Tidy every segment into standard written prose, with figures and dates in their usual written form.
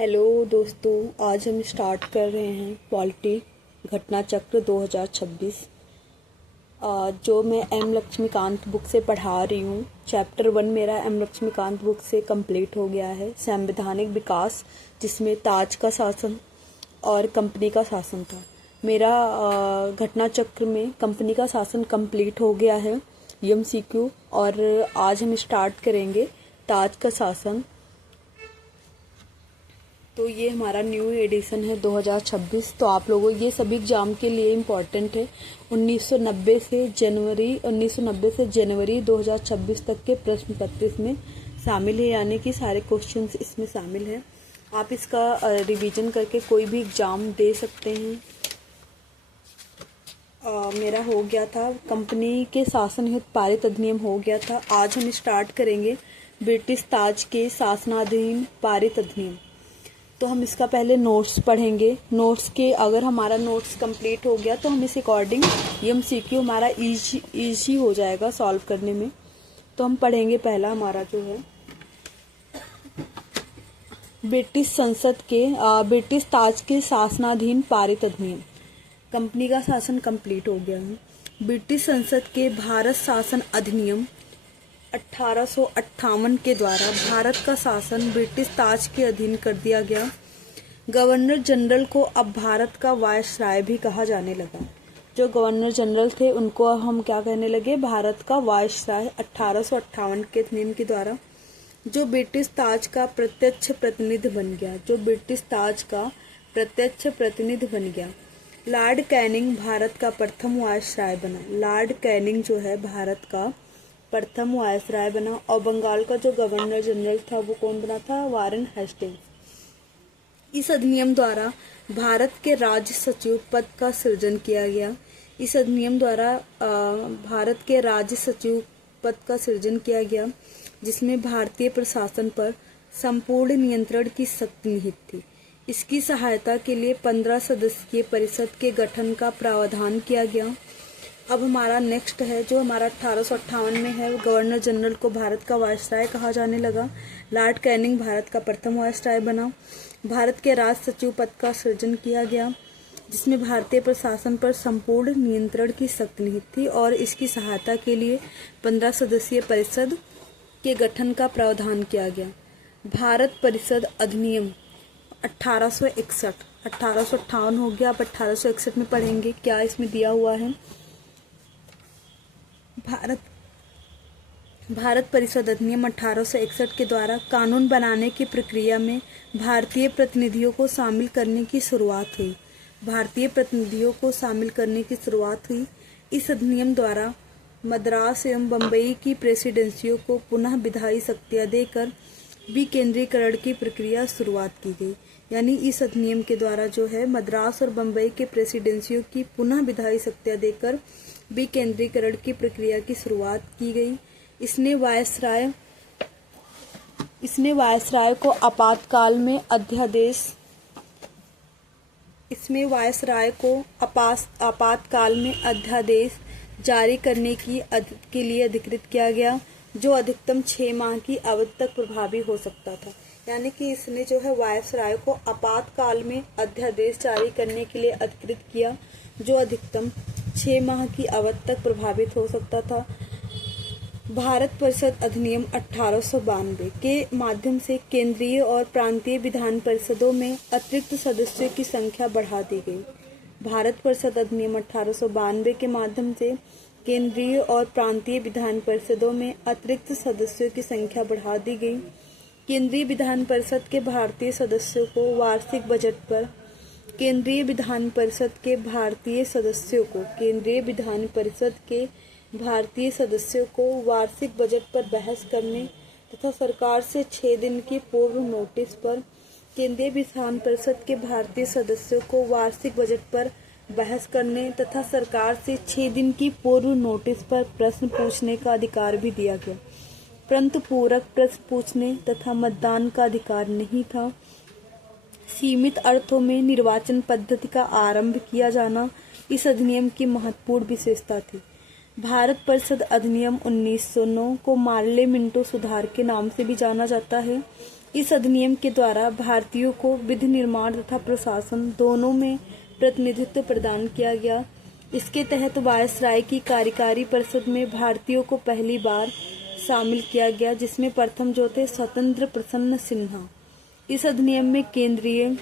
Hello दोस्तों, आज हम स्टार्ट कर रहे हैं पॉलिटी घटना चक्र 2026 जो मैं एम लक्ष्मीकांत बुक से पढ़ा रही हूँ। चैप्टर 1 मेरा एम लक्ष्मीकांत बुक से कंप्लीट हो गया है। संवैधानिक विकास, जिसमें ताज का शासन और कंपनी का शासन था। मेरा घटना चक्र में कंपनी का शासन कंप्लीट हो गया है, MCQ। और आज हम स्टार्ट करेंगे ताज का शासन। तो ये हमारा न्यू एडिशन है 2026। तो आप लोगों ये सभी एग्जाम के लिए इम्पोर्टेंट है। 1990 से जनवरी 2026 तक के प्रश्न पत्र इसमें शामिल है, यानी कि सारे क्वेश्चंस इसमें शामिल हैं। आप इसका रिवीजन करके कोई भी एग्जाम दे सकते हैं। मेरा हो गया था कंपनी के शासन हेतु पारित अधिनियम हो गया था। आज हम स्टार्ट करेंगे ब्रिटिश ताज के शासनाधीन पारित अधिनियम। तो हम इसका पहले नोट्स पढ़ेंगे। नोट्स के अगर हमारा नोट्स कंप्लीट हो गया तो हम इस अकॉर्डिंग MCQ हमारा इजी हो जाएगा सॉल्व करने में। तो हम पढ़ेंगे पहला हमारा जो है ब्रिटिश ताज के शासनाधीन पारित अधिनियम। कंपनी का शासन कंप्लीट हो गया है। ब्रिटिश संसद के भारत शासन अधिनियम 1858 के द्वारा भारत का शासन ब्रिटिश ताज के अधीन कर दिया गया। गवर्नर जनरल को अब भारत का वायसराय भी कहा जाने लगा। जो गवर्नर जनरल थे उनको हम क्या कहने लगे, भारत का वायसराय। 1858 के अधिनियम के द्वारा जो ब्रिटिश ताज का प्रत्यक्ष प्रतिनिधि बन गया, लॉर्ड कैनिंग भारत का प्रथम वायसराय बना। लॉर्ड कैनिंग जो है भारत का प्रथम वायसराय बना। और बंगाल का जो गवर्नर जनरल था वो कौन बना था, वारेन हेस्टिंग्स। इस अधिनियम द्वारा भारत के राज्य सचिव पद का सृजन किया गया। इस अधिनियम द्वारा भारत के राज्य सचिव पद का सृजन किया गया, जिसमें भारतीय प्रशासन पर संपूर्ण नियंत्रण की शक्ति निहित थी। इसकी सहायता के लिए 15 सदस्यीय परिषद के गठन का प्रावधान किया गया। अब हमारा नेक्स्ट है जो हमारा 1858 में है। गवर्नर जनरल को भारत का वायसराय कहा जाने लगा। लॉर्ड कैनिंग भारत का प्रथम वायसराय बना। भारत के राज सचिव पद का सृजन किया गया, जिसमें भारतीय प्रशासन पर संपूर्ण नियंत्रण की शक्ति निहित थी और इसकी सहायता के लिए 15 सदस्यीय परिषद के गठन का प्रावधान किया गया। भारत परिषद अधिनियम 1861। 1858 हो गया, अब 1861 में पढ़ेंगे क्या इसमें दिया हुआ है। भारत परिषद अधिनियम 1861 के द्वारा कानून बनाने की प्रक्रिया में भारतीय प्रतिनिधियों को शामिल करने की शुरुआत हुई। इस अधिनियम द्वारा मद्रास एवं बम्बई की प्रेसिडेंसियों को पुनः विधायी शक्तियां देकर विकेंद्रीकरण की प्रक्रिया शुरुआत की गई। यानी इस अधिनियम के द्वारा जो है मद्रास और बम्बई के प्रेसिडेंसियों की पुनः विधायी शक्तियां देकर विकेंद्रीकरण की प्रक्रिया की शुरुआत की गई। इसने वायसराय को आपातकाल में अध्यादेश जारी करने के लिए अधिकृत किया गया, जो अधिकतम 6 माह की अवधि तक प्रभावी हो सकता था। यानी कि इसने जो है वायसराय को आपातकाल में अध्यादेश जारी करने के लिए अधिकृत किया, जो अधिकतम 6 माह की अवधि तक प्रभावित हो सकता था। भारत परिषद अधिनियम 1892 के माध्यम से केंद्रीय और प्रांतीय विधान परिषदों में अतिरिक्त सदस्यों की संख्या बढ़ा दी गई। भारत परिषद अधिनियम 1892 के माध्यम से केंद्रीय और प्रांतीय विधान परिषदों में अतिरिक्त सदस्यों की संख्या बढ़ा दी गई। केंद्रीय विधान परिषद के भारतीय सदस्यों को वार्षिक बजट पर केंद्रीय विधान परिषद के भारतीय सदस्यों को वार्षिक बजट पर बहस करने तथा सरकार से 6 दिन की पूर्व नोटिस पर केंद्रीय विधान परिषद के भारतीय सदस्यों को वार्षिक बजट पर बहस करने तथा सरकार से 6 दिन की पूर्व नोटिस पर प्रश्न पूछने का अधिकार भी दिया गया, परंतु पूरक प्रश्न पूछने तथा मतदान का अधिकार नहीं था। सीमित अर्थों में निर्वाचन पद्धति का आरंभ किया जाना इस अधिनियम की महत्वपूर्ण विशेषता थी। भारत परिषद अधिनियम 1909 को मार्ले मिंटो सुधार के नाम से भी जाना जाता है। इस अधिनियम के द्वारा भारतीयों को विधि निर्माण तथा प्रशासन दोनों में प्रतिनिधित्व प्रदान किया गया। इसके तहत वायसराय की कार्यकारी परिषद में भारतीयों को पहली बार शामिल किया गया, जिसमें प्रथम जो थे स्वतंत्र प्रसन्न सिन्हा। इस अधिनियम में केंद्रीय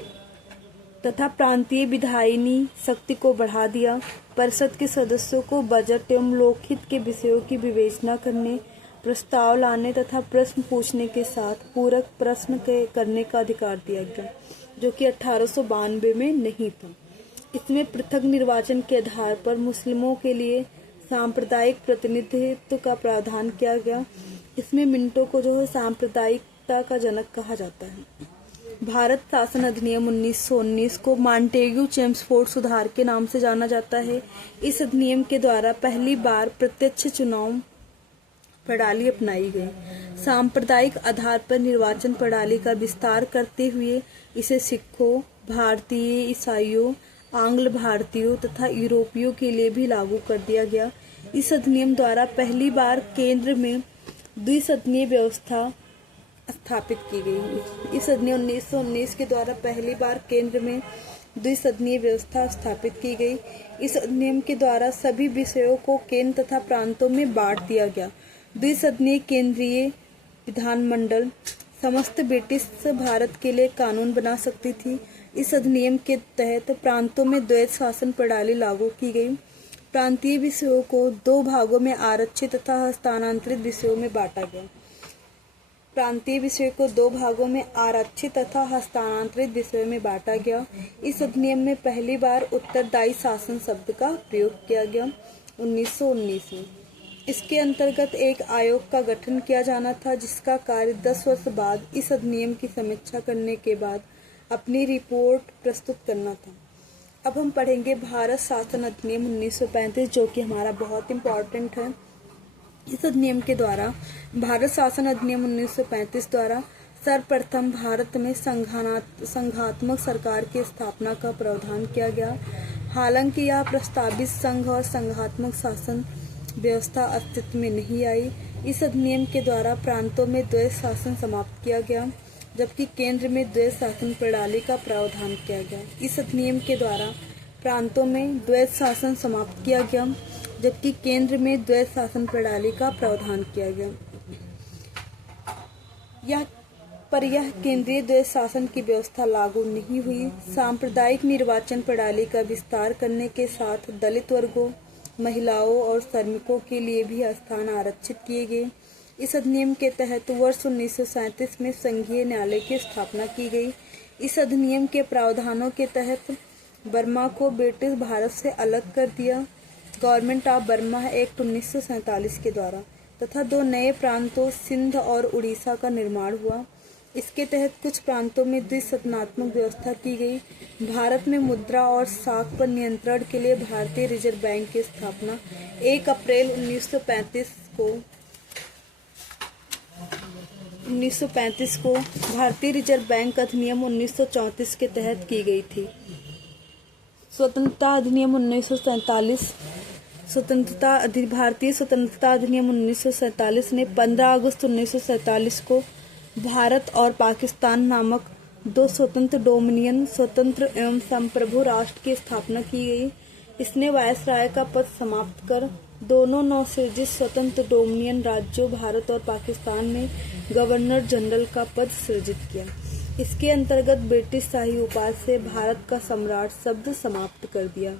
तथा प्रांतीय विधायिनी शक्ति को बढ़ा दिया। परिषद के सदस्यों को बजट एवं लोकहित के विषयों की विवेचना करने, प्रस्ताव लाने तथा प्रश्न पूछने के साथ पूरक प्रश्न करने का अधिकार दिया गया, जो कि 1892 में नहीं था। इसमें पृथक निर्वाचन के आधार पर मुस्लिमों के लिए सांप्रदायिक प्रतिनिधित्व का प्रावधान किया गया। इसमें मिंटो को जो है सांप्रदायिकता का जनक कहा जाता है। भारत शासन अधिनियम 1919 को मॉन्टेग्यू चेम्सफोर्ड सुधार के नाम से जाना जाता है। इस अधिनियम के द्वारा पहली बार प्रत्यक्ष चुनाव प्रणाली अपनाई गई। सांप्रदायिक आधार पर निर्वाचन प्रणाली का विस्तार करते हुए इसे सिखों, भारतीय ईसाइयों, आंग्ल भारतीयों तथा यूरोपियों के लिए भी लागू कर दिया गया। इस अधिनियम द्वारा पहली बार केंद्र में द्विसदनीय व्यवस्था स्थापित की गई। इस अधिनियम 1919 के द्वारा पहली बार केंद्र में द्विसदनीय व्यवस्था स्थापित की गई। इस अधिनियम के द्वारा सभी विषयों को केंद्र तथा प्रांतों में बांट दिया गया। द्विसदनीय केंद्रीय विधानमंडल समस्त ब्रिटिश भारत के लिए कानून बना सकती थी। इस अधिनियम के तहत प्रांतों में द्वैत शासन प्रणाली लागू की गई। प्रांतीय विषयों को दो भागों में आरक्षित तथा हस्तांतरित विषयों में बांटा गया। प्रांतीय विषय को दो भागों में आरक्षित तथा हस्तांतरित विषयों में बांटा गया। इस अधिनियम में पहली बार उत्तरदायी शासन शब्द का प्रयोग किया गया 1919 में। इसके अंतर्गत एक आयोग का गठन किया जाना था, जिसका कार्य 10 वर्ष बाद इस अधिनियम की समीक्षा करने के बाद अपनी रिपोर्ट प्रस्तुत करना था। अब हम पढ़ेंगे भारत शासन अधिनियम 1935, जो कि हमारा बहुत इम्पोर्टेंट है। इस अधिनियम के द्वारा भारत शासन अधिनियम 1935 द्वारा सर्वप्रथम भारत में संघात्मक सरकार की स्थापना का प्रावधान किया गया। हालांकि यह प्रस्तावित संघ और संघात्मक शासन व्यवस्था अस्तित्व में नहीं आई। इस अधिनियम के द्वारा प्रांतों में द्वैत शासन समाप्त किया गया, जबकि केंद्र में द्वैत शासन प्रणाली का प्रावधान किया गया। इस अधिनियम के द्वारा प्रांतों में द्वैत शासन समाप्त किया गया, जबकि केंद्र में द्वैत शासन प्रणाली का प्रावधान किया गया। यह केंद्रीय द्वैत शासन की व्यवस्था लागू नहीं हुई। सांप्रदायिक निर्वाचन प्रणाली का विस्तार करने के साथ दलित वर्गों, महिलाओं और श्रमिकों के लिए भी स्थान आरक्षित किए गए। इस अधिनियम के तहत वर्ष 1937 में संघीय न्यायालय की स्थापना की गई। इस अधिनियम के प्रावधानों के तहत बर्मा को ब्रिटिश भारत से अलग कर दिया। गवर्नमेंट ऑफ बर्मा एक्ट 1947 के द्वारा तथा दो नए प्रांतों सिंध और उड़ीसा का निर्माण हुआ। इसके तहत कुछ प्रांतों में द्विसदनात्मक व्यवस्था की गई। भारत में मुद्रा और साख पर नियंत्रण के लिए भारतीय रिजर्व बैंक की स्थापना 1 अप्रैल 1935 को भारतीय रिजर्व बैंक अधिनियम 1934 के तहत की गई थी। स्वतंत्रता अधिनियम 1947 भारतीय स्वतंत्रता अधिनियम 1947 ने 15 अगस्त 1947 को भारत और पाकिस्तान नामक दो स्वतंत्र डोमिनियन स्वतंत्र एवं संप्रभु राष्ट्र की स्थापना की गई। इसने वायसराय का पद समाप्त कर दोनों नवसृजित स्वतंत्र डोमिनियन राज्यों भारत और पाकिस्तान में गवर्नर जनरल का पद सृजित किया। इसके अंतर्गत ब्रिटिश शाही उपाधि से भारत का सम्राट शब्द समाप्त कर दिया।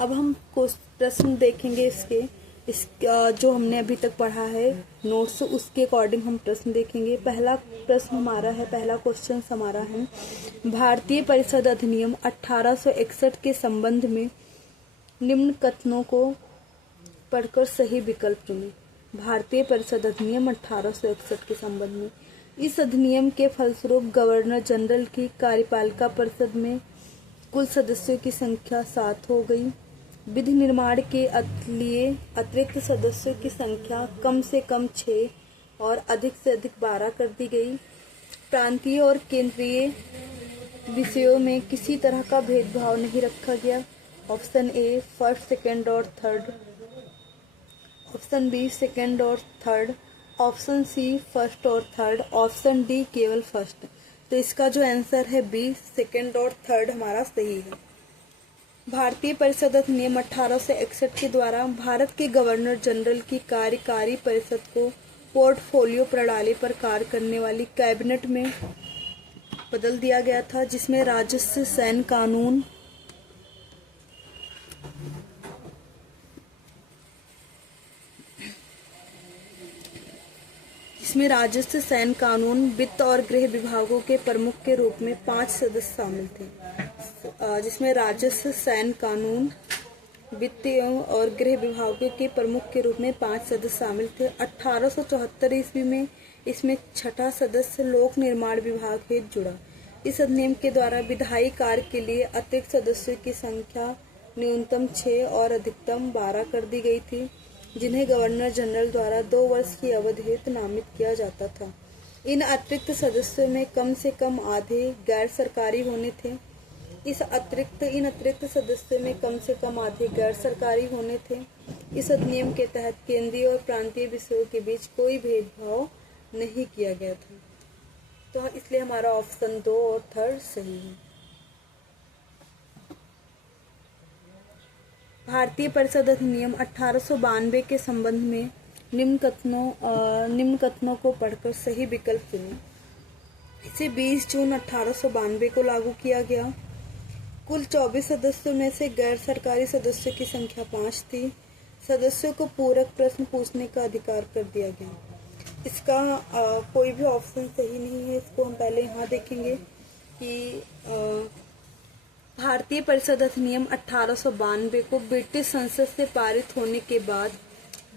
अब हम कुछ प्रश्न देखेंगे जो हमने अभी तक पढ़ा है नोट्स, उसके अकॉर्डिंग हम प्रश्न देखेंगे। पहला क्वेश्चन हमारा है, भारतीय परिषद अधिनियम 1861 के संबंध में निम्न कथनों को पढ़कर सही विकल्प चुनें। भारतीय परिषद अधिनियम 1861 के संबंध में, इस अधिनियम के फलस्वरूप गवर्नर जनरल की कार्यपालिका परिषद में कुल सदस्यों की संख्या 7 हो गई। विधि निर्माण के लिए अतिरिक्त सदस्यों की संख्या कम से कम 6 और अधिक से अधिक 12 कर दी गई। प्रांतीय और केंद्रीय विषयों में किसी तरह का भेदभाव नहीं रखा गया। ऑप्शन ए फर्स्ट, सेकंड और थर्ड, ऑप्शन बी सेकंड और थर्ड, ऑप्शन सी फर्स्ट और थर्ड, ऑप्शन डी केवल फर्स्ट। तो इसका जो आंसर है बी, सेकंड और थर्ड हमारा सही है। भारतीय परिषद अधिनियम 1861 के द्वारा भारत के गवर्नर जनरल की कार्यकारी परिषद को पोर्टफोलियो प्रणाली पर कार्य करने वाली कैबिनेट में बदल दिया गया था, जिसमें राजस्व, सैन्य कानून, वित्त और गृह विभागों के प्रमुख के रूप में 5 सदस्य शामिल थे। जिसमें राजस्व, सैन्य कानून, वित्त और गृह विभागों के प्रमुख के रूप में 5 सदस्य शामिल थे। 1874 ईस्वी में इसमें छठा सदस्य लोक निर्माण विभाग हेतु जुड़ा। इस अधिनियम के द्वारा विधायी कार्य के लिए अतिरिक्त सदस्यों की संख्या न्यूनतम 6 और अधिकतम 12 कर दी गई थी, जिन्हें गवर्नर जनरल द्वारा 2 वर्ष की अवधि हेतु नामित किया जाता था। इन अतिरिक्त सदस्यों में कम से कम आधे गैर सरकारी होने थे। इन अतिरिक्त सदस्यों में कम से कम आधे गैर सरकारी होने थे। इस अधिनियम के तहत केंद्रीय और प्रांतीय विषयों के बीच कोई भेदभाव नहीं किया गया था। तो इसलिए हमारा ऑप्शन 2 और थर्ड सही है। भारतीय परिषद अधिनियम 1892 के संबंध में निम्न कथनों को पढ़कर सही विकल्प चुनें। इसे 20 जून 1892 को लागू किया गया। कुल 24 सदस्यों में से गैर सरकारी सदस्यों की संख्या 5 थी। सदस्यों को पूरक प्रश्न पूछने का अधिकार कर दिया गया। इसका कोई भी ऑप्शन सही नहीं है। इसको हम पहले यहाँ देखेंगे कि भारतीय परिषद अधिनियम 1892 को ब्रिटिश संसद से पारित होने के बाद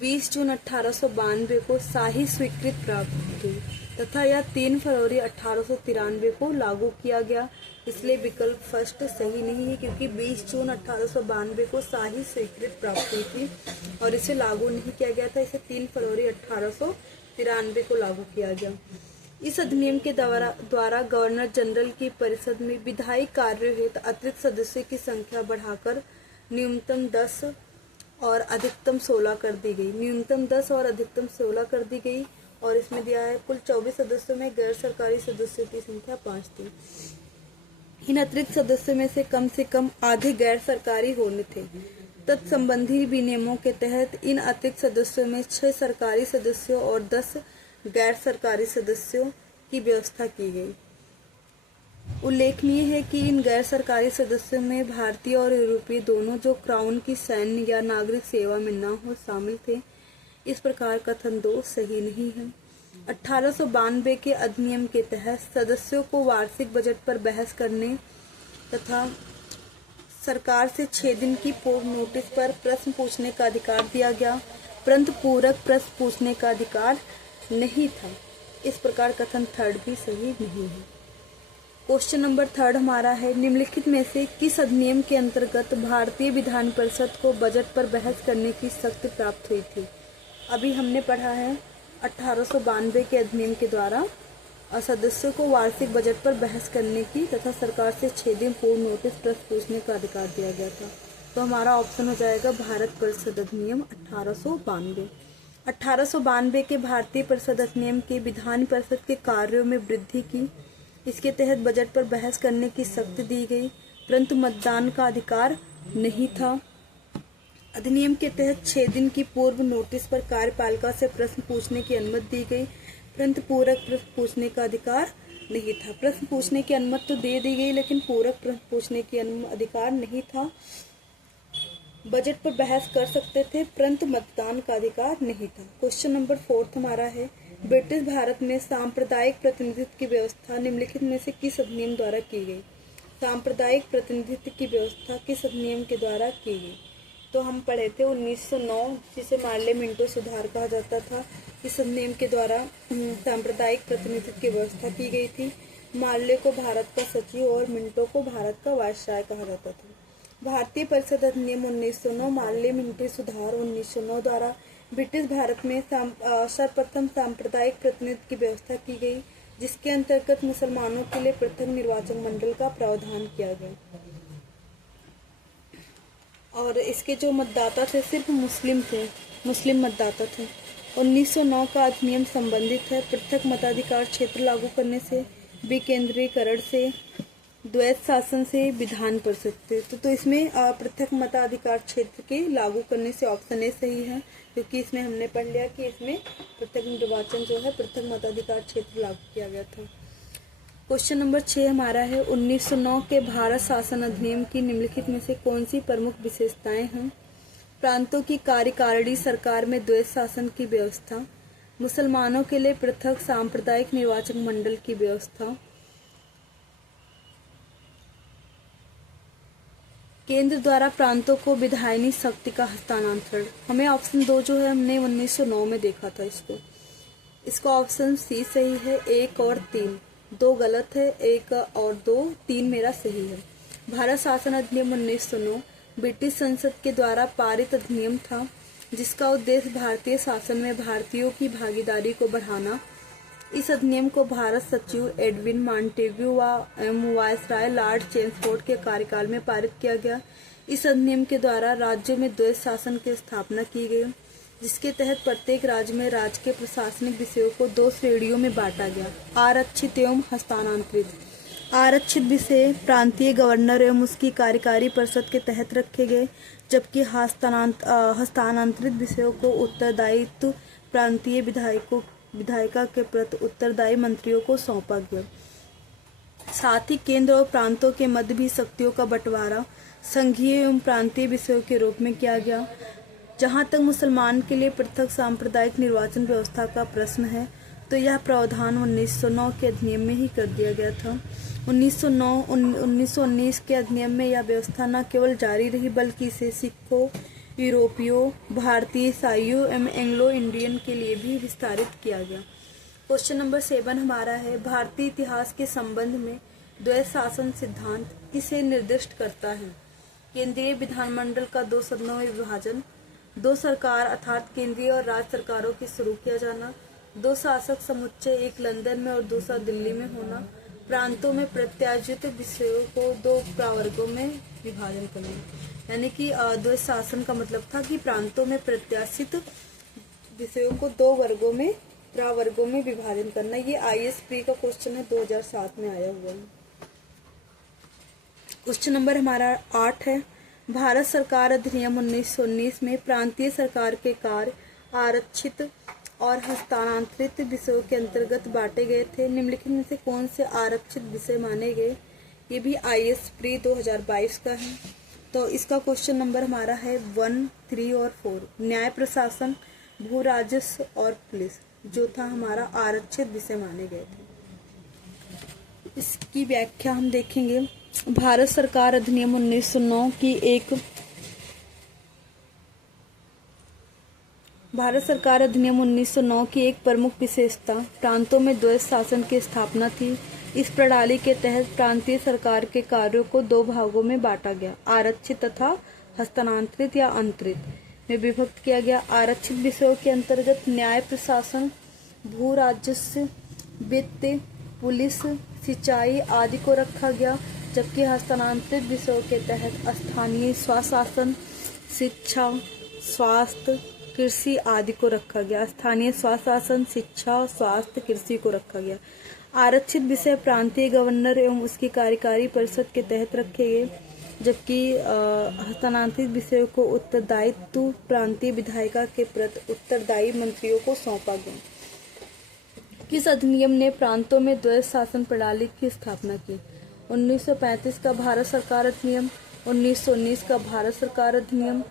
20 जून 1892 को शाही स्वीकृति प्राप्त हुई तथा यह 3 फरवरी 1893 को लागू किया गया। इसलिए विकल्प फर्स्ट सही नहीं है, क्योंकि 20 जून 1892 को शाही स्वीकृति प्राप्त हुई थी और इसे लागू नहीं किया गया था। इसे 3 फरवरी 1893 को लागू किया गया। इस अधिनियम के द्वारा गवर्नर जनरल की परिषद में विधायी कार्यों हेतु अतिरिक्त सदस्यों की संख्या बढ़ाकर न्यूनतम 10 और अधिकतम 16 कर दी गई। और इसमें दिया है कुल 24 सदस्यों में गैर सरकारी सदस्यों की संख्या 5 थी। इन अतिरिक्त सदस्यों में से कम आधे गैर सरकारी होने थे। तत्संबंधी विनियमों के तहत इन अतिरिक्त सदस्यों में 6 सरकारी सदस्यों और 10 गैर सरकारी सदस्यों की व्यवस्था की गई। उल्लेखनीय है कि इन गैर सरकारी सदस्यों में भारतीय और यूरोपीय दोनों जो क्राउन की सैन्य या नागरिक सेवा में न हो शामिल थे। इस प्रकार कथन 2 सही नहीं है। 1892 के अधिनियम के तहत सदस्यों को वार्षिक बजट पर बहस करने तथा सरकार से 6 दिन की पूर्व नोटिस पर प्रश्न पूछने का अधिकार दिया गया, परंतु पूरक प्रश्न पूछने का अधिकार नहीं था। इस प्रकार कथन थर्ड भी सही नहीं है। क्वेश्चन नंबर 3 हमारा है, निम्नलिखित में से किस अधिनियम के अंतर्गत भारतीय विधान परिषद को बजट पर बहस करने की शक्ति प्राप्त हुई थी। अभी हमने पढ़ा है 1892 के अधिनियम के द्वारा सदस्यों को वार्षिक बजट पर बहस करने की तथा सरकार से 6 दिन पूर्व नोटिस प्रश्न पूछने का अधिकार दिया गया था। तो हमारा ऑप्शन हो जाएगा भारत परिषद अधिनियम 1892। 1892 के भारतीय परिषद अधिनियम के विधान परिषद के कार्यों में वृद्धि की। इसके तहत बजट पर बहस करने की शक्ति दी गई, परंतु मतदान का अधिकार नहीं था। अधिनियम के तहत 6 दिन की पूर्व नोटिस पर कार्यपालिका से प्रश्न पूछने की अनुमति दी गई, परंतु पूरक प्रश्न पूछने का अधिकार नहीं था। प्रश्न पूछने की अनुमति तो दे दी गई, लेकिन पूरक प्रश्न पूछने की अधिकार नहीं था। बजट पर बहस कर सकते थे, परंतु मतदान का अधिकार नहीं था। क्वेश्चन नंबर 4 हमारा है, ब्रिटिश भारत में सांप्रदायिक प्रतिनिधित्व की व्यवस्था निम्नलिखित में से किस अधिनियम द्वारा की गई। सांप्रदायिक प्रतिनिधित्व की व्यवस्था किस अधिनियम के द्वारा की गई। तो हम पढ़े थे 1909, जिसे मार्ले मिंटो सुधार कहा जाता था। इस अधिनियम के द्वारा सांप्रदायिक प्रतिनिधित्व की व्यवस्था की गई थी। मार्ले को भारत का सचिव और मिंटो को भारत का वायसराय कहा जाता था। भारतीय परिषद अधिनियम 1909 मार्ले मिंटो सुधार 1909 द्वारा ब्रिटिश भारत में सर्वप्रथम सांप्रदायिक प्रतिनिधित्व की व्यवस्था की गई, जिसके अंतर्गत मुसलमानों के लिए पृथक निर्वाचन मंडल का प्रावधान किया गया और इसके जो मतदाता थे सिर्फ मुस्लिम मतदाता थे। 1909 का अधिनियम संबंधित है पृथक मताधिकार क्षेत्र लागू करने से, विकेंद्रीकरण से, द्वैत शासन से, विधान परिषद से। तो इसमें पृथक मताधिकार क्षेत्र के लागू करने से ऑप्शन ए सही है, क्योंकि इसमें हमने पढ़ लिया कि इसमें पृथक निर्वाचन जो है पृथक मताधिकार क्षेत्र लागू किया गया था। क्वेश्चन नंबर 6 हमारा है 1909 के भारत शासन अधिनियम की निम्नलिखित में से कौन सी प्रमुख विशेषताएं हैं? प्रांतों की कार्यकारिणी सरकार में द्वैत शासन की व्यवस्था, मुसलमानों के लिए पृथक सांप्रदायिक निर्वाचन मंडल की व्यवस्था, केंद्र द्वारा प्रांतों को विधायनी शक्ति का हस्तांतरण। हमें ऑप्शन 2 जो है हमने 1909 में देखा था इसका ऑप्शन सी सही है। 1 और 3 2 गलत है, 1 और 2, 3 मेरा सही है। भारत शासन अधिनियम 1909 ब्रिटिश संसद के द्वारा पारित अधिनियम था, जिसका उद्देश्य भारतीय शासन में भारतीयों की भागीदारी को बढ़ाना। इस अधिनियम को भारत सचिव एडविन मॉन्टेग्यू व वायसराय लॉर्ड चेम्सफोर्ड के कार्यकाल में पारित किया गया। इस अधिनियम के द्वारा राज्यों में द्वैत शासन की स्थापना की गई, जिसके तहत प्रत्येक राज्य में राज्य के प्रशासनिक विषयों को 2 श्रेणियों में बांटा गया, आरक्षित एवं हस्तांतरित। आरक्षित विषय प्रांतीय गवर्नर एवं उसकी कार्यकारी परिषद के तहत रखे गए, जबकि हस्तांतरित विषयों को उत्तरदायित्व प्रांतीय विधायिका के प्रति उत्तरदायी मंत्रियों को सौंपा गया। साथ ही केंद्र और प्रांतों के मध्य भी शक्तियों का बंटवारा संघीय एवं प्रांतीय विषयों के रूप में किया गया। जहां तक मुसलमान के लिए पृथक सांप्रदायिक निर्वाचन व्यवस्था का प्रश्न है, तो यह प्रावधान 1909 के अधिनियम में ही कर दिया गया था। 1919 के अधिनियम में यह व्यवस्था न केवल जारी रही, बल्कि इसे सिखों, यूरोपियों, भारतीय ईसाइयों एवं एंग्लो इंडियन के लिए भी विस्तारित किया गया। क्वेश्चन नंबर 7 हमारा है भारतीय इतिहास के संबंध में द्वैत शासन सिद्धांत किसे निर्दिष्ट करता है? केंद्रीय विधानमंडल का 2 सदनों में विभाजन, 2 सरकार अर्थात केंद्रीय और राज्य सरकारों के शुरू किया जाना, 2 शासक समुच्चय, एक लंदन में और दूसरा दिल्ली में होना, प्रांतों में प्रत्याशित विषयों को 2 प्रवर्गों में विभाजन करना। यानी कि द्वैत शासन का मतलब था कि प्रांतों में प्रत्याशित विषयों को 2 प्रवर्गों में विभाजन करना। ये IAS प्री का क्वेश्चन है, 2007 में आया हुआ है। क्वेश्चन नंबर हमारा 8 है भारत सरकार अधिनियम 1919 में प्रांतीय सरकार के कार्य आरक्षित और हस्तांतरित विषयों के अंतर्गत बांटे गए थे। निम्नलिखित में से कौन से आरक्षित विषय माने गए? ये भी IAS प्री 2022 का है। तो इसका क्वेश्चन नंबर हमारा है 1, 3 और 4। न्याय प्रशासन, भू राजस्व और पुलिस जो था हमारा आरक्षित विषय माने गए थे। इसकी व्याख्या हम देखेंगे। भारत सरकार अधिनियम 1909 की एक प्रमुख विशेषता प्रांतों में द्वैत शासन की स्थापना थी। इस प्रणाली के तहत प्रांतीय सरकार के कार्यों को 2 भागों में बांटा गया, आरक्षित तथा हस्तांतरित या अंतरित में विभक्त किया गया। आरक्षित विषयों के अंतर्गत न्याय प्रशासन, भू राजस्व, वित्त, पुलिस, सिंचाई आदि को रखा गया, जबकि हस्तांतरित विषयों के तहत स्थानीय स्वशासन, शिक्षा, स्वास्थ्य, कृषि आदि को रखा गया। स्थानीय स्वशासन, शिक्षा, स्वास्थ्य, कृषि को रखा गया। आरक्षित विषय प्रांतीय गवर्नर एवं उसकी कार्यकारी परिषद के तहत रखे गए, जबकि हस्तांतरित विषयों को उत्तरदायित्व प्रांतीय विधायिका के प्रति उत्तरदायी मंत्रियों को सौंपा गया। किस अधिनियम ने प्रांतों में द्वैत शासन प्रणाली की स्थापना की? 1935 का भारत सरकार अधिनियम, 1919 का भारत सरकार अधिनियम,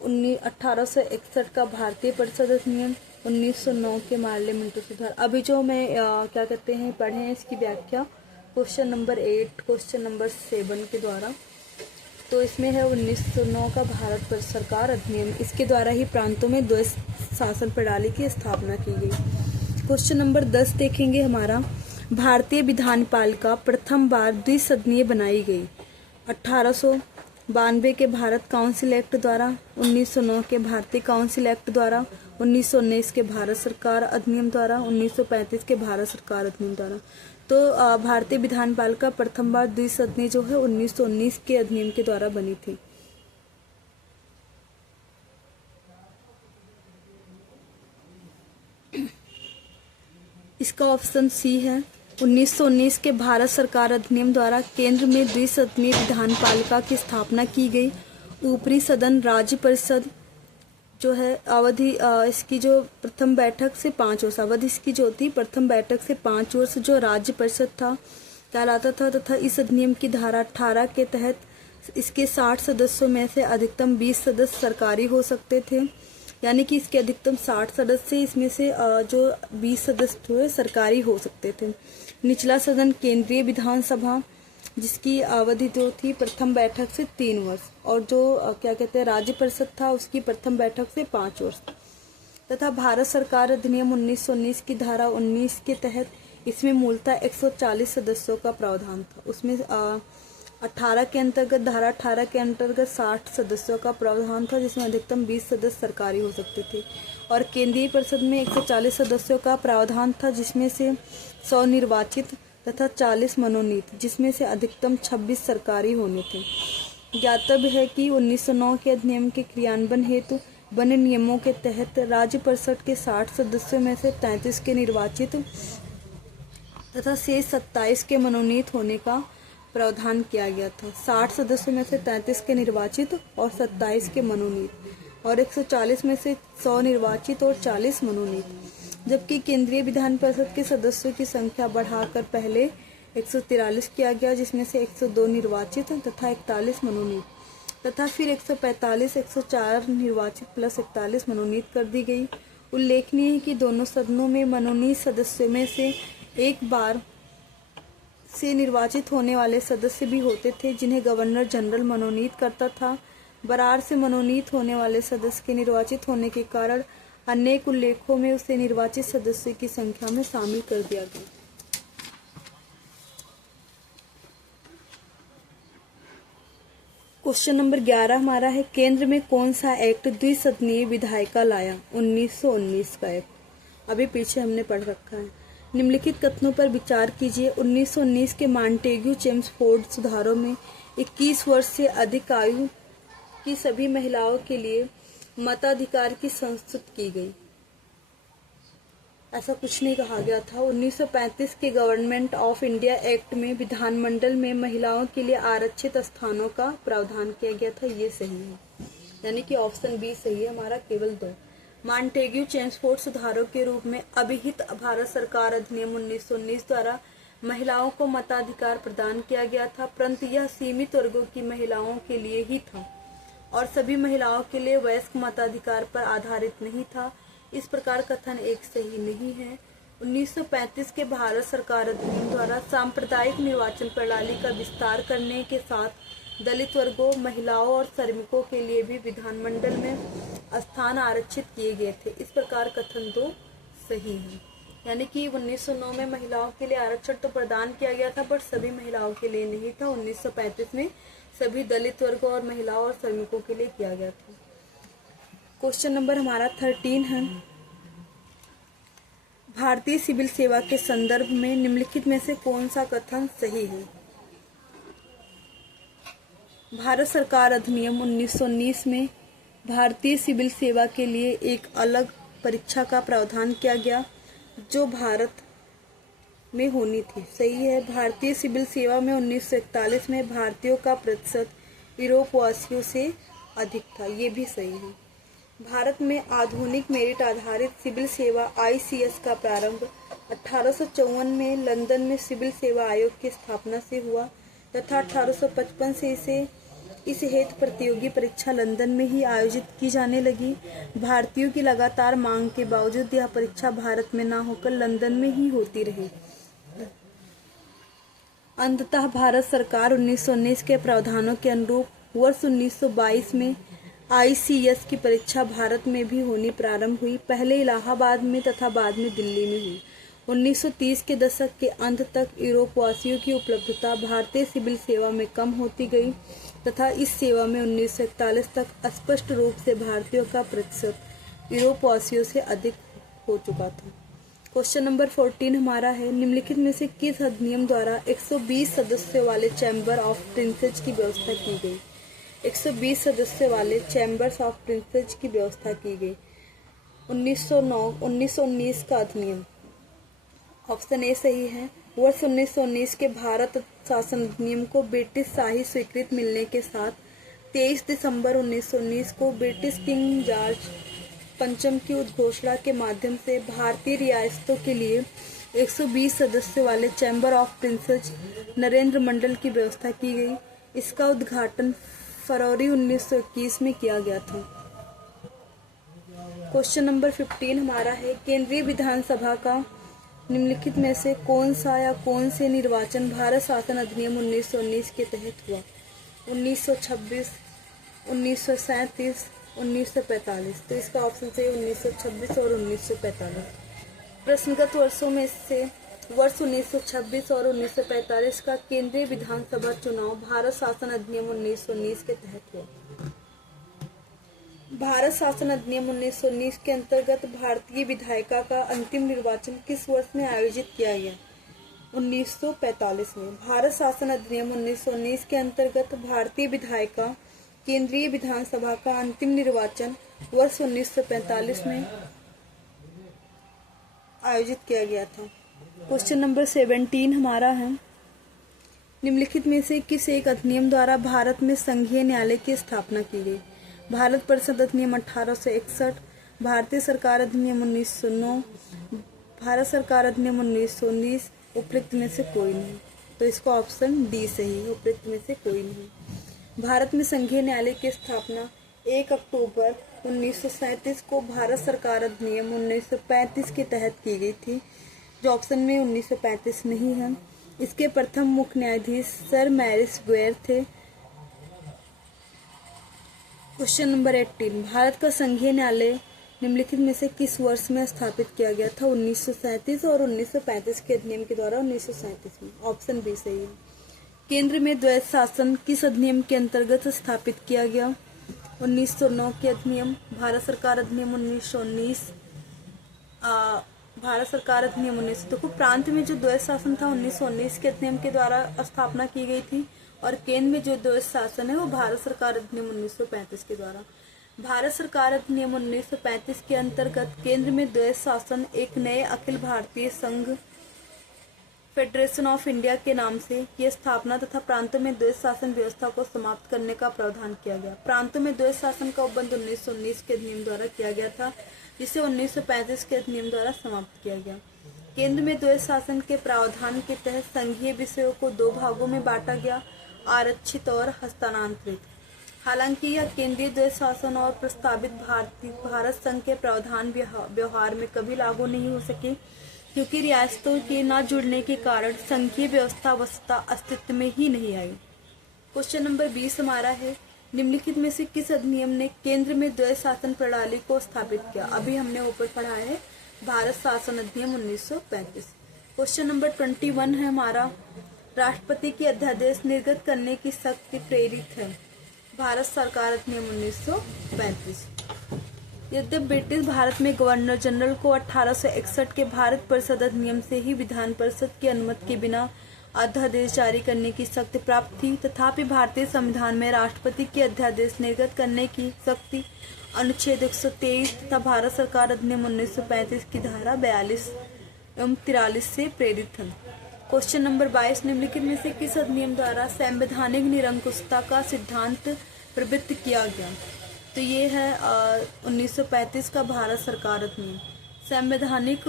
1861 का भारतीय परिषद अधिनियम, 1909 के पार्लियामेंट्री सुधार। अभी जो मैं पढ़े हैं इसकी व्याख्या क्वेश्चन नंबर 8, क्वेश्चन नंबर 7 के द्वारा। तो इसमें है 1909 का भारत सरकार अधिनियम, इसके द्वारा ही प्रांतों में द्वैत शासन प्रणाली की स्थापना की गई। क्वेश्चन नंबर 10 देखेंगे हमारा भारतीय विधानपालिका प्रथम बार द्विसदनीय बनाई गई। 1892 के भारत काउंसिल एक्ट द्वारा, 1909 के भारतीय काउंसिल एक्ट द्वारा, 1919 के भारत सरकार अधिनियम द्वारा, 1935 के भारत सरकार अधिनियम द्वारा। तो भारतीय विधानपालिका प्रथम बार द्विसदनीय जो है 1919 के अधिनियम के द्वारा बनी थी। इसका ऑप्शन सी है। 1919 के भारत सरकार अधिनियम द्वारा केंद्र में द्विसदनीय विधानपालिका की स्थापना की गई। ऊपरी सदन राज्य परिषद जो है अवधि इसकी जो प्रथम बैठक से 5 वर्ष अवधि इसकी जो थी प्रथम बैठक से 5 वर्ष जो राज्य परिषद था कहलाता था, तथा इस अधिनियम की धारा 18 के तहत इसके 60 सदस्यों में से अधिकतम 20 सदस्य सरकारी हो सकते थे, यानी कि इसके अधिकतम 60 सदस्य, इसमें से जो 20 सदस्य हुए सरकारी हो सकते थे। निचला सदन केंद्रीय विधानसभा जिसकी अवधि जो थी प्रथम बैठक से 3 वर्ष, और जो क्या कहते हैं राज्य परिषद था उसकी प्रथम बैठक से 5 वर्ष, तथा भारत सरकार अधिनियम 1919 की धारा 19 के तहत इसमें मूलतः 140 सदस्यों का प्रावधान था। उसमें 18 के अंतर्गत धारा 18 के अंतर्गत 60 सदस्यों का प्रावधान था, जिसमें अधिकतम 20 सदस्य सरकारी हो सकते थे, और केंद्रीय परिषद में 140 सदस्यों का प्रावधान था, जिसमें से 100 निर्वाचित तथा 40 मनोनीत, जिसमें से अधिकतम 26 सरकारी होने थे। ज्ञातव्य है कि 1909 के अधिनियम के क्रियान्वयन हेतु बने नियमों के तहत राज्य परिषद के 60 सदस्यों में से 33 के निर्वाचित तथा शेष 27 के मनोनीत होने का प्रावधान किया गया था। 60 सदस्यों में से 33 के निर्वाचित और 27 के मनोनीत, और 140 में से 100 निर्वाचित और 40 मनोनीत। जबकि केंद्रीय विधान परिषद के सदस्यों की संख्या बढ़ाकर पहले 143 किया गया, जिसमें से 102 निर्वाचित तथा 41 मनोनीत, तथा फिर 145 104 निर्वाचित प्लस 41 मनोनीत कर दी गई। उल्लेखनीय है कि दोनों सदनों में मनोनीत सदस्यों में से एक बार से निर्वाचित होने वाले सदस्य भी होते थे, जिन्हें गवर्नर जनरल मनोनीत करता था। बरार से मनोनीत होने वाले सदस्य के निर्वाचित होने के कारण अनेक उल्लेखों में उसे निर्वाचित सदस्यों की संख्या में शामिल कर दिया गया। क्वेश्चन नंबर 11 हमारा है, केंद्र में कौन सा एक्ट द्विसदनीय विधायिका लाया? 1919 का एक्ट। अभी पीछे हमने पढ़ रखा है। निम्नलिखित कथनों पर विचार कीजिए। 1919 के मॉन्टेग्यू चेम्सफोर्ड सुधारों में 21 वर्ष से अधिक आयु की सभी महिलाओं के लिए मताधिकार की संस्तुति की गई। ऐसा कुछ नहीं कहा गया था। 1935 के गवर्नमेंट ऑफ इंडिया एक्ट में विधानमंडल में महिलाओं के लिए आरक्षित स्थानों का प्रावधान किया गया था। ये सही है, यानी कि ऑप्शन बी सही है हमारा, केवल 2। मॉन्टेग्यू चेम्सफोर्ड सुधारों के रूप में अभिहित भारत सरकार अधिनियम 1919 द्वारा महिलाओं को मताधिकार प्रदान किया गया था, परंतु यह सीमित वर्गों की महिलाओं के लिए ही था और सभी महिलाओं के लिए वयस्क मताधिकार पर आधारित नहीं था। इस प्रकार कथन एक सही नहीं है। 1935 के भारत सरकार अधिनियम द्वारा सांप्रदायिक निर्वाचन प्रणाली का विस्तार करने के साथ दलित वर्गों, महिलाओं और श्रमिकों के लिए भी विधानमंडल में स्थान आरक्षित किए गए थे। इस प्रकार कथन 2 सही है, यानी कि 1909 में महिलाओं के लिए आरक्षण तो प्रदान किया गया था, पर सभी महिलाओं के लिए नहीं था। 1935 में सभी दलित वर्गों और महिलाओं और श्रमिकों के लिए किया गया था। क्वेश्चन नंबर हमारा 13 है, भारतीय सिविल सेवा के संदर्भ में निम्नलिखित में से कौन सा कथन सही है? भारत सरकार अधिनियम 1919 में भारतीय सिविल सेवा के लिए एक अलग परीक्षा का प्रावधान किया गया जो भारत में होनी थी। सही है। भारतीय सिविल सेवा में 1941 में भारतीयों का प्रतिशत यूरोपवासियों से अधिक था। ये भी सही है। भारत में आधुनिक मेरिट आधारित सिविल सेवा ICS का प्रारंभ 1854 में लंदन में सिविल सेवा आयोग की स्थापना से हुआ तथा 1855 से इस हेतु प्रतियोगी परीक्षा लंदन में ही आयोजित की जाने लगी। भारतीयों की लगातार मांग के बावजूद यह परीक्षा भारत में न होकर लंदन में ही होती रही। अंततः भारत सरकार 1919 के प्रावधानों के अनुरूप वर्ष 1922 में ICS की परीक्षा भारत में भी होनी प्रारंभ हुई, पहले इलाहाबाद में तथा बाद में दिल्ली में हुई। 1930 के दशक के अंत तक यूरोपवासियों की उपलब्धता भारतीय सिविल सेवा में कम होती गई तथा इस सेवा में 1941 तक स्पष्ट रूप से भारतीयों का प्रतिशत यूरोपवासियों से अधिक हो चुका था। क्वेश्चन नंबर 14 हमारा है, निम्नलिखित में से किस अधिनियम द्वारा 120 सदस्यों वाले चैम्बर ऑफ प्रिंसेस की व्यवस्था की गई? 120 सदस्य वाले चैम्बर्स ऑफ प्रिंसेस की व्यवस्था की गई। 1919 का अधिनियम ऑप्शन ए सही है। वर्ष 1919 के भारत शासन अधिनियम को ब्रिटिश शाही स्वीकृति मिलने के साथ 23 दिसंबर 1919 को ब्रिटिश किंग जॉर्ज पंचम की उद्घोषणा के माध्यम से भारतीय रियासतों के लिए 120 सदस्यों वाले चैम्बर ऑफ प्रिंसेस नरेंद्र मंडल की व्यवस्था की गई। इसका उद्घाटन फरवरी 1921 में किया गया था। क्वेश्चन नंबर 15 हमारा है, केंद्रीय विधानसभा का निम्नलिखित में से कौन सा या कौन से निर्वाचन भारत शासन अधिनियम 1919 के तहत हुआ? 1926, 1937, 1945। तो इसका ऑप्शन से 1926 और 1945। प्रश्नगत वर्षों में से वर्ष 1926 और 1945 का केंद्रीय विधानसभा चुनाव भारत शासन अधिनियम 1919 के तहत हुआ। भारत शासन अधिनियम 1919 के अंतर्गत भारतीय विधायिका का अंतिम निर्वाचन किस वर्ष में आयोजित किया गया? 1945 में। भारत शासन अधिनियम 1919 के अंतर्गत भारतीय विधायिका केंद्रीय विधानसभा का अंतिम निर्वाचन वर्ष 1945 में आयोजित किया गया था। क्वेश्चन नंबर 17 हमारा है, निम्नलिखित में से किस एक अधिनियम द्वारा भारत में संघीय न्यायालय की स्थापना की गई? भारत परिषद अधिनियम 1861, भारतीय सरकार अधिनियम 1909, भारत सरकार अधिनियम 1919, उपयुक्त में से कोई नहीं। तो इसका ऑप्शन डी सही है, उपयुक्त में से कोई नहीं। भारत में संघीय न्यायालय की स्थापना 1 अक्टूबर 1937 को भारत सरकार अधिनियम 1935 के तहत की गई थी, जो ऑप्शन में 1935 नहीं है। इसके प्रथम मुख्य न्यायाधीश सर मैरिस गुएर थे। क्वेश्चन नंबर 18, भारत का संघीय न्यायालय निम्नलिखित में से किस वर्ष में स्थापित किया गया था? 1937 और 1935 के अधिनियम के द्वारा 1937 में। ऑप्शन बी सही है। केंद्र में द्वैध शासन किस अधिनियम के अंतर्गत स्थापित किया गया? 1909 के अधिनियम, भारत सरकार अधिनियम 1919, भारत सरकार अधिनियम 19। देखो, प्रांत में जो द्वैध शासन था 1919 के अधिनियम के द्वारा स्थापना की गई थी, और केंद्र में जो द्वैध शासन है वो भारत सरकार अधिनियम 1935 के द्वारा। भारत सरकार अधिनियम 1935 के अंतर्गत केंद्र में द्वैध शासन एक नए अखिल भारतीय संघ फेडरेशन ऑफ इंडिया के नाम से की स्थापना तथा प्रांतों में द्वैध शासन व्यवस्था को समाप्त करने का प्रावधान किया गया। प्रांतों में द्वैध शासन का उपबंध 1919 के अधिनियम द्वारा किया गया था, जिसे 1935 के अधिनियम द्वारा समाप्त किया गया। केंद्र में द्वैध शासन के प्रावधान के तहत संघीय विषयों को 2 भागों में बांटा गया, आरक्षित और हस्तांतरित। हालांकि यह केंद्रीय द्वैध शासन और प्रस्तावित भारत संघ के प्रावधान व्यवहार में कभी लागू नहीं हो सके, क्योंकि रियासतों के न जुड़ने के कारण संघीय व्यवस्था वस्तुतः अस्तित्व में ही नहीं आई। क्वेश्चन नंबर 20 हमारा है, निम्नलिखित में से किस अधिनियम ने केंद्र में द्वैध शासन प्रणाली को स्थापित किया? अभी हमने ऊपर पढ़ा है भारत शासन अधिनियम 1935। क्वेश्चन नंबर 21 है हमारा, राष्ट्रपति की अध्यादेश निर्गत करने की शक्ति प्रेरित है? भारत सरकार अधिनियम 1935। यद्यपि ब्रिटिश भारत में गवर्नर जनरल को 1861 के भारत परिषद अधिनियम से ही विधान परिषद की अनुमति के बिना अध्यादेश जारी करने की शक्ति प्राप्त थी, तथापि भारतीय संविधान में राष्ट्रपति की अध्यादेश निर्गत करने की शक्ति अनुच्छेद 123 तथा भारत सरकार अधिनियम 1935 की धारा 42 एवं 43 से प्रेरित है। क्वेश्चन नंबर 22, निम्नलिखित में से किस अधिनियम द्वारा संवैधानिक निरंकुशता का सिद्धांत प्रवृत्त किया गया? तो ये है 1935 का भारत सरकार अधिनियम। संवैधानिक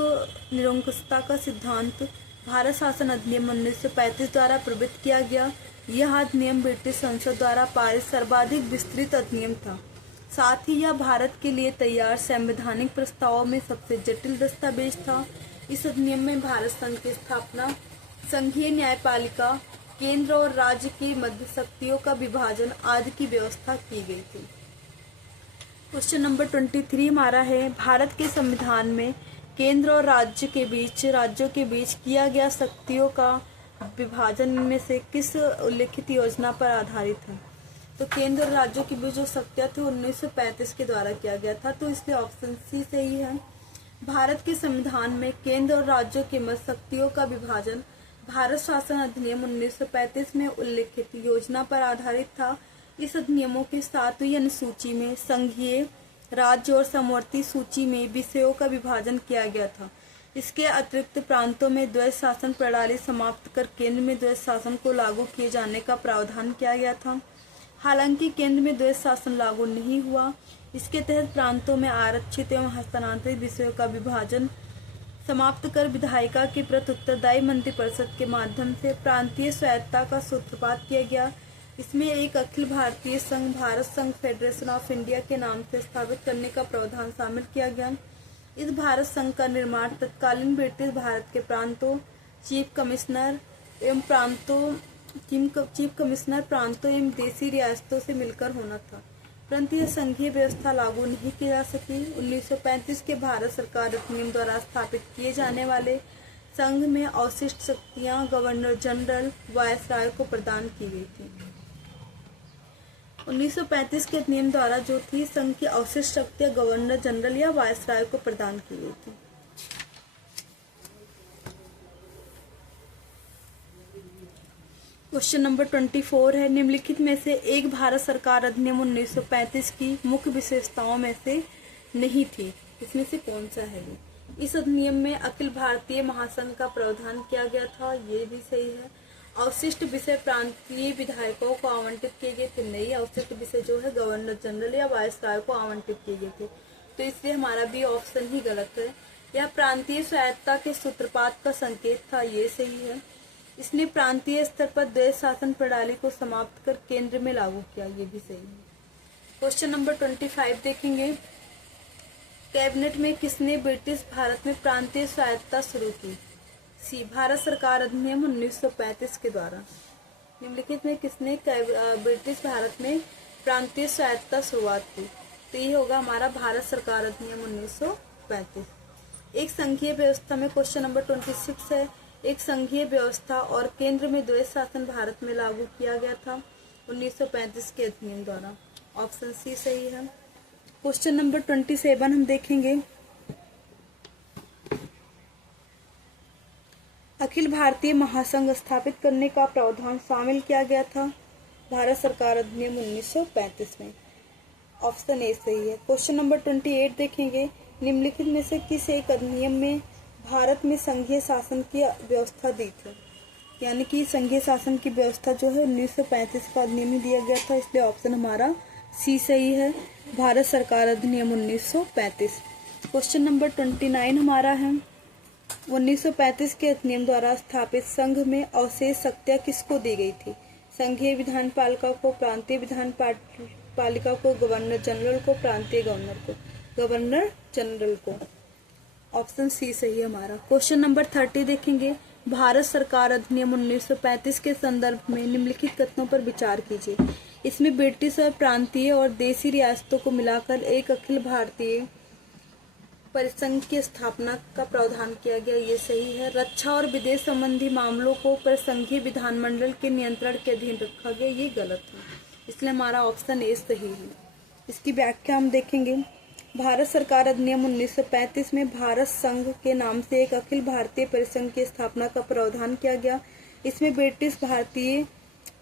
निरंकुशता का सिद्धांत भारत शासन अधिनियम 1935 द्वारा प्रवृत्त किया गया। यह अधिनियम ब्रिटिश संसद द्वारा पारित सर्वाधिक विस्तृत अधिनियम था। साथ ही यह भारत के लिए तैयार संवैधानिक प्रस्तावों में सबसे जटिल दस्तावेज था। इस अधिनियम में भारत संघ की स्थापना, संघीय न्यायपालिका, केंद्र और राज्य के मध्य शक्तियों का विभाजन आदि की व्यवस्था की गई थी। क्वेश्चन नंबर 23 हमारा है, भारत के संविधान में केंद्र और राज्यों के बीच किया गया शक्तियों का विभाजन में से किस उल्लिखित योजना पर आधारित है? तो केंद्र और राज्यों के बीच जो शक्तियां थी 1935 के द्वारा किया गया था, तो इसलिए ऑप्शन सी सही है। भारत के संविधान में केंद्र और राज्यों के मध्य शक्तियों का विभाजन भारत शासन अधिनियम 1935 में उल्लिखित योजना पर आधारित था। इस अधिनियमों के 7वीं अनुसूची में संघीय, राज्य और समवर्ती सूची में विषयों का विभाजन किया गया था। इसके अतिरिक्त प्रांतों में द्वैध शासन प्रणाली समाप्त कर केंद्र में द्वैध शासन को लागू किए जाने का प्रावधान किया गया था। हालांकि केंद्र में द्वैध शासन लागू नहीं हुआ। इसके तहत प्रांतों में आरक्षित एवं हस्तांतरित विषयों का विभाजन समाप्त कर विधायिका के प्रति उत्तरदायी मंत्रिपरिषद के माध्यम से प्रांतीय स्वायत्तता का सूत्रपात किया गया। इसमें एक अखिल भारतीय संघ भारत संघ फेडरेशन ऑफ इंडिया के नाम से स्थापित करने का प्रावधान शामिल किया गया। इस भारत संघ का निर्माण तत्कालीन ब्रिटिश भारत के प्रांतों, चीफ कमिश्नर प्रांतों एवं देशी रियासतों से मिलकर होना था, परंतु यह संघीय व्यवस्था लागू नहीं की जा सकी। 1935 के भारत सरकार अधिनियम द्वारा स्थापित किए जाने वाले संघ में अवशिष्ट शक्तियां गवर्नर जनरल वायसराय को प्रदान की गई थी। 1935 के अधिनियम द्वारा जो थी संघ की अवशिष्ट शक्तियां गवर्नर जनरल या वायसराय को प्रदान की गई थी। क्वेश्चन नंबर 24 है, निम्नलिखित में से एक भारत सरकार अधिनियम 1935 की मुख्य विशेषताओं में से नहीं थी, इसमें से कौन सा है ये? इस अधिनियम में अखिल भारतीय महासंघ का प्रावधान किया गया था, ये भी सही है। अवशिष्ट विषय प्रांतीय विधायकों को आवंटित किए गए थे, नहीं। अवशिष्ट विषय जो है गवर्नर जनरल या वायसराय को आवंटित किए गए थे, तो इसलिए हमारा भी ऑप्शन ही गलत है। यह प्रांतीय स्वायत्तता के सूत्रपात का संकेत था, ये सही है। इसने प्रांतीय स्तर पर द्वैध शासन प्रणाली को समाप्त कर केंद्र में लागू किया, ये भी सही है। क्वेश्चन नंबर 25 देखेंगे, कैबिनेट में किसने ब्रिटिश भारत में प्रांतीय स्वायत्तता शुरू की? सी, भारत सरकार अधिनियम 1935 के द्वारा। निम्नलिखित में किसने ब्रिटिश भारत में प्रांतीय स्वायत्तता शुरुआत की? तो ये होगा हमारा भारत सरकार अधिनियम 1935। एक संघीय व्यवस्था में क्वेश्चन नंबर 26 है, एक संघीय व्यवस्था और केंद्र में द्वैध शासन भारत में लागू किया गया था 1935 के अधिनियम द्वारा। ऑप्शन सी सही है। क्वेश्चन नंबर 27 हम देखेंगे, अखिल भारतीय महासंघ स्थापित करने का प्रावधान शामिल किया गया था भारत सरकार अधिनियम 1935 में। ऑप्शन ए सही है। क्वेश्चन नंबर 28 देखेंगे, निम्नलिखित में से किस एक अधिनियम में भारत में संघीय शासन की व्यवस्था दी थी? यानी कि संघीय शासन की व्यवस्था जो है 1935 का अधिनियम ही दिया गया था, इसलिए ऑप्शन हमारा सी सही है, भारत सरकार अधिनियम 1935। क्वेश्चन नंबर 29 हमारा है, 1935 के अधिनियम द्वारा स्थापित संघ में अवशेष शक्तियां किसको दी गई थी? संघीय विधान पालिका को, प्रांतीय विधान पालिका को, गवर्नर जनरल को, प्रांतीय गवर्नर जनरल को। ऑप्शन सी सही है हमारा। क्वेश्चन नंबर 30 देखेंगे, भारत सरकार अधिनियम 1935 के संदर्भ में निम्नलिखित कथनों पर विचार कीजिए। इसमें ब्रिटिश और प्रांतीय और देशी रियासतों को मिलाकर एक अखिल भारतीय परिसंघ की स्थापना का प्रावधान किया गया, ये सही है। रक्षा और विदेश संबंधी मामलों को परिसंघीय विधानमंडल के नियंत्रण के अधीन रखा गया, ये गलत है, इसलिए हमारा ऑप्शन ए सही है। इसकी व्याख्या हम देखेंगे, भारत सरकार अधिनियम 1935 में भारत संघ के नाम से एक अखिल भारतीय परिसंघ की स्थापना का प्रावधान किया गया। इसमें ब्रिटिश भारतीय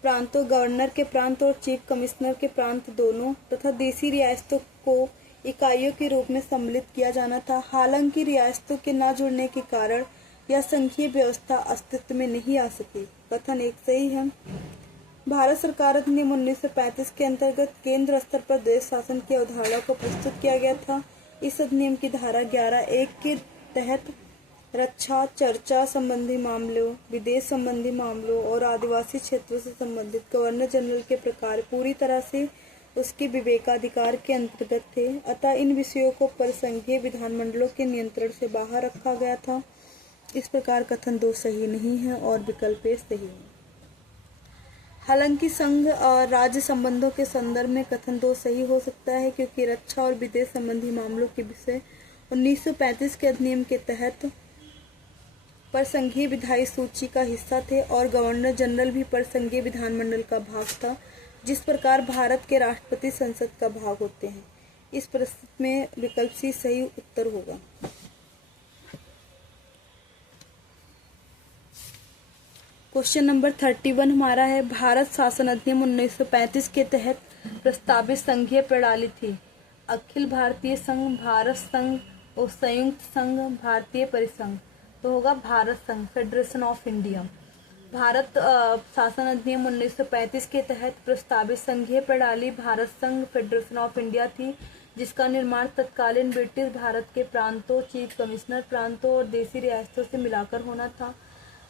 प्रांतों, गवर्नर के प्रांत और चीफ कमिश्नर के प्रांत दोनों तथा देशी रियासतों को इकाइयों के रूप में सम्मिलित किया जाना था। हालांकि रियासतों के न जुड़ने के कारण यह संघीय व्यवस्था अस्तित्व में नहीं आ सकी। कथन एक सही है। भारत सरकार अधिनियम 1935 के अंतर्गत केंद्र स्तर पर द्वैध शासन की अवधारणा को प्रस्तुत किया गया था। इस अधिनियम की धारा 11(1) के तहत रक्षा, चर्चा संबंधी मामलों, विदेश संबंधी मामलों और आदिवासी क्षेत्रों से संबंधित गवर्नर जनरल के प्रकार पूरी तरह से उसके विवेकाधिकार के अंतर्गत थे। अतः इन विषयों को परिसंघीय विधानमंडलों के नियंत्रण से बाहर रखा गया था। इस प्रकार कथन 2 सही नहीं है और विकल्प ए सही है। हालांकि संघ और राज्य संबंधों के संदर्भ में कथन 2 सही हो सकता है, क्योंकि रक्षा और विदेश संबंधी मामलों के विषय 1935 के अधिनियम के तहत परिसंघीय विधायी सूची का हिस्सा थे और गवर्नर जनरल भी परिसंघीय विधानमंडल का भाग था, जिस प्रकार भारत के राष्ट्रपति संसद का भाग होते हैं। इस परिस्थिति में विकल्प सी सही उत्तर होगा। क्वेश्चन नंबर 31 हमारा है, भारत शासन अधिनियम 1935 के तहत प्रस्तावित संघीय प्रणाली थी अखिल भारतीय संघ, भारत संघ, और संयुक्त संघ, भारतीय परिसंघ, तो होगा भारत संघ, फेडरेशन ऑफ इंडिया। भारत शासन अधिनियम 1935 के तहत प्रस्तावित संघीय प्रणाली भारत संघ, फेडरेशन ऑफ इंडिया थी, जिसका निर्माण तत्कालीन ब्रिटिश भारत के प्रांतों, चीफ कमिश्नर प्रांतों और देशी रियासतों से मिलाकर होना था।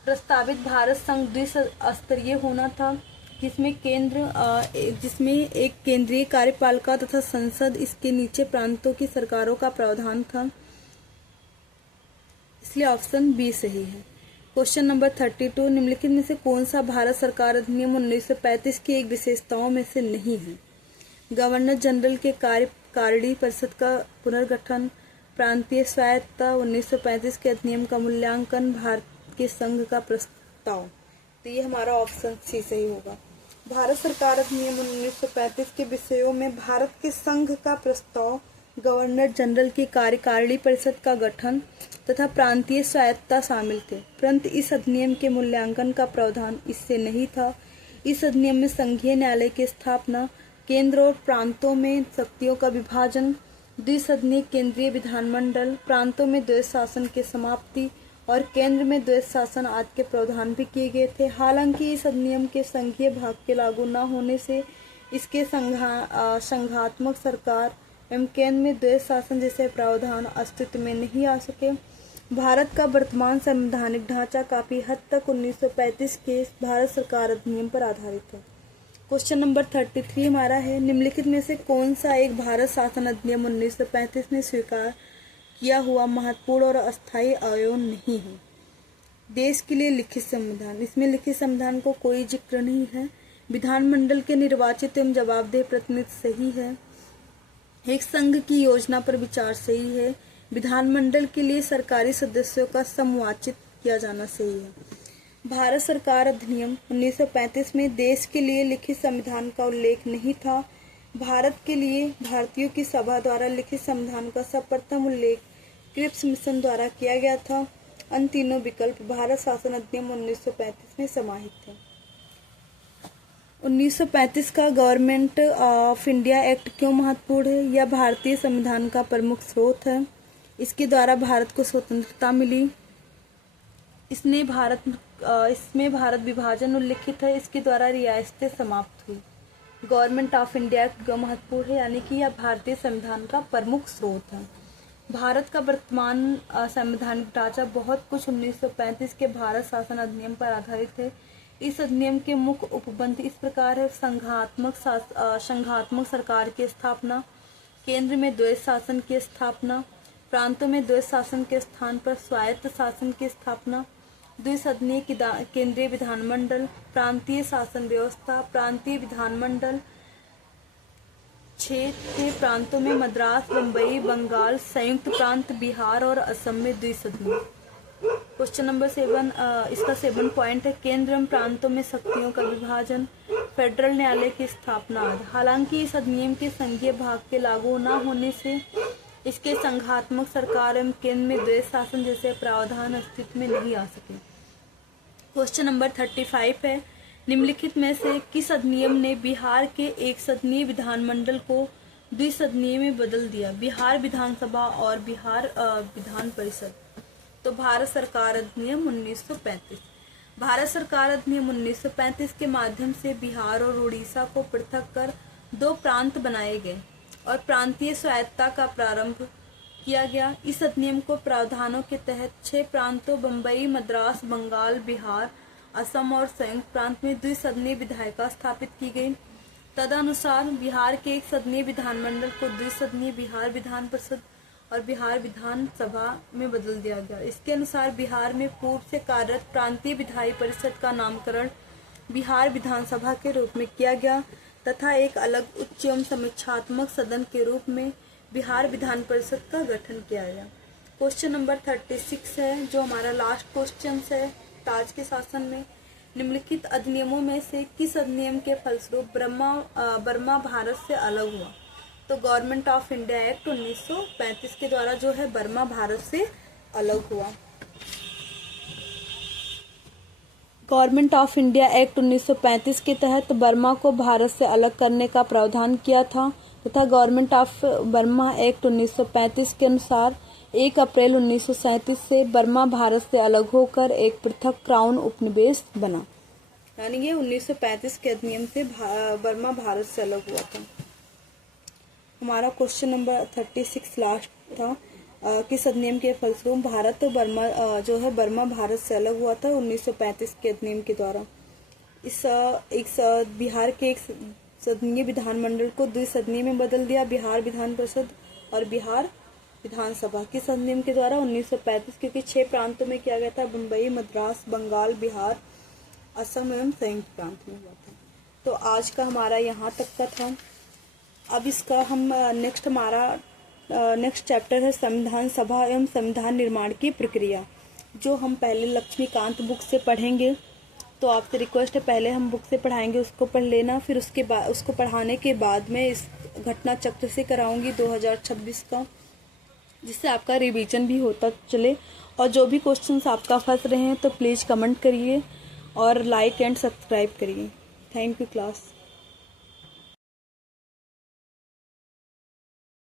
प्रस्तावित भारत संघ द्विस्तरीय होना था, जिसमें एक केंद्रीय कार्यपालिका तथा संसद, इसके नीचे प्रांतों की सरकारों का प्रावधान था, इसलिए ऑप्शन बी सही है। क्वेश्चन नंबर 32, निम्नलिखित में से कौन सा भारत सरकार अधिनियम 1935 की एक विशेषताओं में से नहीं है? गवर्नर जनरल के कार्यकारिणी परिषद का पुनर्गठन, प्रांतीय स्वायत्तता, 1935 के अधिनियम का मूल्यांकन, भारत के संघ का प्रस्ताव। तो ये हमारा ऑप्शन सी सही होगा। भारत सरकार अधिनियम 1935 के विषयों में भारत के संघ का प्रस्ताव, गवर्नर जनरल की कार्यकारिणी परिषद का गठन तथा प्रांतीय स्वायत्तता शामिल थे, परंतु इस अधिनियम के मूल्यांकन का प्रावधान इससे नहीं था। इस अधिनियम में संघीय न्यायालय की स्थापना, केंद्र और प्रांतों में शक्तियों का विभाजन, द्विसदनीय केंद्रीय विधानमंडल, प्रांतों में द्वैध शासन की समाप्ति और केंद्र में द्वैध शासन आदि के प्रावधान भी किए गए थे। हालांकि इस अधिनियम के संघीय भाग के लागू न होने से इसके संघात्मक सरकार एवं केंद्र में द्वैध शासन जैसे प्रावधान अस्तित्व में नहीं आ सके। भारत का वर्तमान संवैधानिक ढांचा काफी हद तक 1935 के भारत सरकार अधिनियम पर आधारित है। क्वेश्चन नंबर 33 हमारा है, निम्नलिखित में से कौन सा एक भारत शासन अधिनियम 1935 में स्वीकार किया हुआ महत्वपूर्ण और अस्थायी आयोग नहीं है? देश के लिए लिखित संविधान, इसमें लिखित संविधान को कोई जिक्र नहीं है। विधानमंडल के निर्वाचित एवं जवाबदेह प्रतिनिधि सही है। एक संघ की योजना पर विचार सही है। विधानमंडल के लिए सरकारी सदस्यों का समवाचित किया जाना सही है। भारत सरकार अधिनियम 1935 में देश के लिए लिखित संविधान का उल्लेख नहीं था। भारत के लिए भारतीयों की सभा द्वारा लिखित संविधान का सर्वप्रथम उल्लेख क्रिप्स मिशन द्वारा किया गया था। अन्य तीनों विकल्प भारत शासन अधिनियम 1935 में समाहित थे। 1935 का गवर्नमेंट ऑफ इंडिया एक्ट क्यों महत्वपूर्ण है? यह भारतीय संविधान का प्रमुख स्रोत है। इसके द्वारा भारत को स्वतंत्रता मिली। इसमें भारत विभाजन उल्लिखित है। इसके द्वारा रियासतें समाप्त हुई। गवर्नमेंट ऑफ इंडिया एक्ट क्यों महत्वपूर्ण है? यानी कि यह भारतीय संविधान का प्रमुख स्रोत है। भारत का वर्तमान संवैधानिक ढांचा बहुत कुछ 1935 के भारत शासन अधिनियम पर आधारित है। इस अधिनियम के मुख्य उपबंध इस प्रकार है: संघात्मक सरकार की स्थापना, केंद्र में द्वैध शासन की स्थापना, प्रांतों में द्वैध शासन के स्थान पर स्वायत्त शासन की स्थापना, द्विसदनीय केंद्रीय विधानमंडल, प्रांतीय शासन व्यवस्था, प्रांतीय विधानमंडल, 6 प्रांतों में मद्रास, बम्बई, बंगाल, संयुक्त प्रांत, बिहार और असम में द्विसदनीय। क्वेश्चन नंबर 7, इसका 7 पॉइंट है, केंद्र एवं प्रांतों में शक्तियों का विभाजन, फेडरल न्यायालय की स्थापना आदि। हालांकि इस अधिनियम के संघीय भाग के लागू न होने से इसके संघात्मक सरकार एवं केंद्र में द्वैध शासन जैसे प्रावधान अस्तित्व में नहीं आ सके। क्वेश्चन नंबर 35 है, निम्नलिखित में से किस अधिनियम ने बिहार के एक सदनीय विधानमंडल को द्विसदनीय में बदल दिया? बिहार विधानसभा और बिहार विधान परिषद। तो भारत सरकार अधिनियम 1935। भारत सरकार अधिनियम 1935 के माध्यम से बिहार और उड़ीसा को पृथक कर 2 प्रांत बनाए गए और प्रांतीय स्वायत्तता का प्रारंभ किया गया। इस अधिनियम को प्रावधानों के तहत 6 प्रांतों बम्बई, मद्रास, बंगाल, बिहार, असम और संयुक्त प्रांत में द्विसदनीय विधायिका स्थापित की गई। तदनुसार बिहार के एक सदनीय विधानमंडल को द्विसदनीय बिहार विधान परिषद और बिहार विधानसभा में बदल दिया गया। इसके अनुसार बिहार में पूर्व से कार्यरत प्रांतीय विधायी परिषद का नामकरण बिहार विधानसभा के रूप में किया गया तथा एक अलग उच्च एवं समीक्षात्मक सदन के रूप में बिहार विधान परिषद का गठन किया गया। क्वेश्चन नंबर 36 है, जो हमारा लास्ट क्वेश्चन है ताज के शासन में। निम्नलिखित अधिनियमों में से किस अधिनियम के फलस्वरूप बर्मा भारत से अलग हुआ? तो गवर्नमेंट ऑफ इंडिया एक्ट 1935 के द्वारा जो है बर्मा भारत से अलग हुआ। गवर्नमेंट ऑफ इंडिया एक्ट 1935 के तहत बर्मा को भारत से अलग करने का प्रावधान किया था तथा गवर्नमेंट ऑफ बर्मा एक्ट 1935 के अनुसार 1 अप्रैल 1937 से बर्मा भारत से अलग होकर एक पृथक क्राउन उपनिवेश बना। यानी ये 1935 के अधिनियम से बर्मा भारत से अलग हुआ था। हमारा क्वेश्चन नंबर 36 लास्ट था। किस अधिनियम के फलस्वरूप भारत और बर्मा जो है बर्मा भारत से अलग हुआ था? 1935 के अधिनियम के द्वारा। बिहार के एक सदनीय विधानमंडल को द्विसदनीय में बदल दिया, बिहार विधान परिषद और बिहार विधानसभा। किस अधिनियम के द्वारा? 1935, क्योंकि 6 प्रांतों में किया गया था, मुंबई, मद्रास, बंगाल, बिहार, असम एवं संयुक्त प्रांत में हुआ था। तो आज का हमारा यहाँ तक का था। अब इसका हम नेक्स्ट चैप्टर है संविधान सभा एवं संविधान निर्माण की प्रक्रिया, जो हम पहले लक्ष्मीकांत बुक से पढ़ेंगे। तो आपसे रिक्वेस्ट है, पहले हम बुक से पढ़ाएंगे, उसको पढ़ लेना। फिर उसके बाद उसको पढ़ाने के बाद में इस घटना चक्र से कराऊंगी 2026 का, जिससे आपका रिवीजन भी होता चले। और जो भी क्वेश्चंस आपका फंस रहे हैं तो प्लीज़ कमेंट करिए और लाइक एंड सब्सक्राइब करिए। Thank you class.